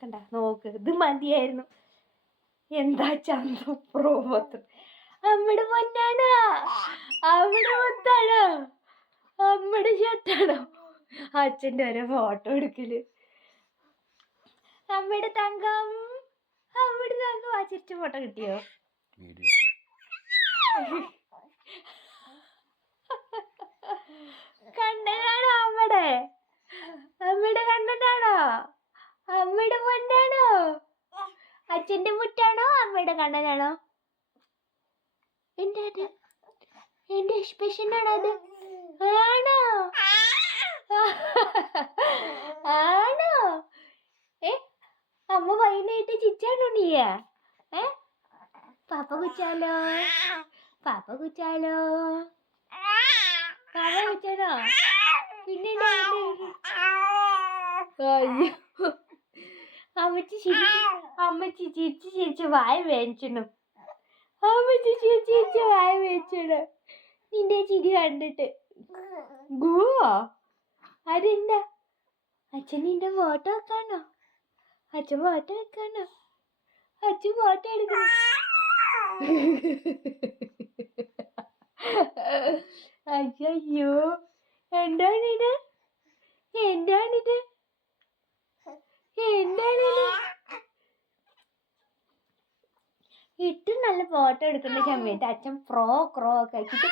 കണ്ട നോക്ക് ഇത് മതിയായിരുന്നു. എന്താ ചന്ത പ്രോമത്ത് അമ്മടെ പൊന്നാണോ അവിടെ മൊത്താണോ അമ്മടെ ഷർട്ടാണോ അച്ഛന്റെ ഒരു ഫോട്ടോ എടുക്കൽ. അമ്മയുടെ തങ്കം. അമ്മയുടെ തങ്കം. ആ ചിരിച്ച ഫോട്ടോ കിട്ടിയോ വീഡിയോ കണ്ണനാണോ അമ്മയുടെ അമ്മയുടെ കണ്ണനാണോ അമ്മയുടെ പൊന്നാണോ? അച്ഛന്റെ മുട്ടാണോ? അമ്മയുടെ കണ്ണനാണോ? എന്റെ അത്? എന്റെ എക്സ്പ്രഷനാണോ അത്? ആണോ? ആണോ? ഏ അമ്മ വൈകുന്നേരത്തെ ചിച്ചാണോ നീയാ ഏ പാപ്പ കുച്ചാലോ? പാപ്പ കുച്ചാലോ? പാപ്പ കുച്ചാലോ? പിന്നെ? അയ്യോ. അമ്മച്ചി ചിരിച്ചു അമ്മച്ചി ചിരിച്ചു ചിരിച്ച് വായ വേവിച്ചിടണം അമ്മച്ചി ചിരിച്ച് ചിരിച്ച് വായ വേവിച്ചിടണം നിന്റെ ചിരി കണ്ടിട്ട്. ഗുവോ? അതെന്താ? അച്ഛൻ നിന്റെ ഫോട്ടോ വെക്കാണോ അച്ഛൻ ഫോട്ടോ വെക്കാണോ അച്ഛൻ ഫോട്ടോ എടുക്കണം? അയ്യോ. എന്താണിത്? എന്താണിത്? ഇട്ട് നല്ല ഫോട്ടോ എടുക്കുന്ന സമയത്ത് അച്ഛൻ ഫ്രോ ക്രോ ഒക്കെ ആക്കിയിട്ട്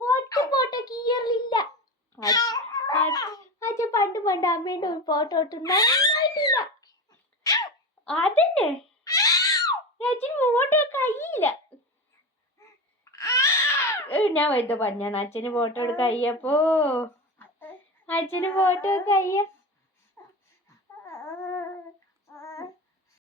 ഒറ്റ ഫോട്ടോ കീയറിലില്ല അച്ഛൻ പണ്ട് പണ്ട് അമ്മേന്റെ ഒരു ഫോട്ടോ ഇട്ട് നന്നായിട്ടില്ല. അതന്നെ. അച്ഛന് ഫോട്ടോ കയ്യില്ല. ഞാൻ വൈദ്യ പറഞ്ഞാണ് അച്ഛന് ഫോട്ടോ എടുക്കാൻ അയ്യപ്പോ അച്ഛന് ഫോട്ടോ ഒക്കെ അയ്യ